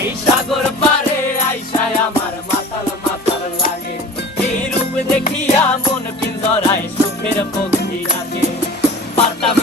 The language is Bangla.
এই সাগর পারে আইসায় আমার মাতাল মাতাল লাগে, এই রূপ দেখিয়া মন পিঞ্জরায় সুখের পক্ষী ডাকে। পারতাম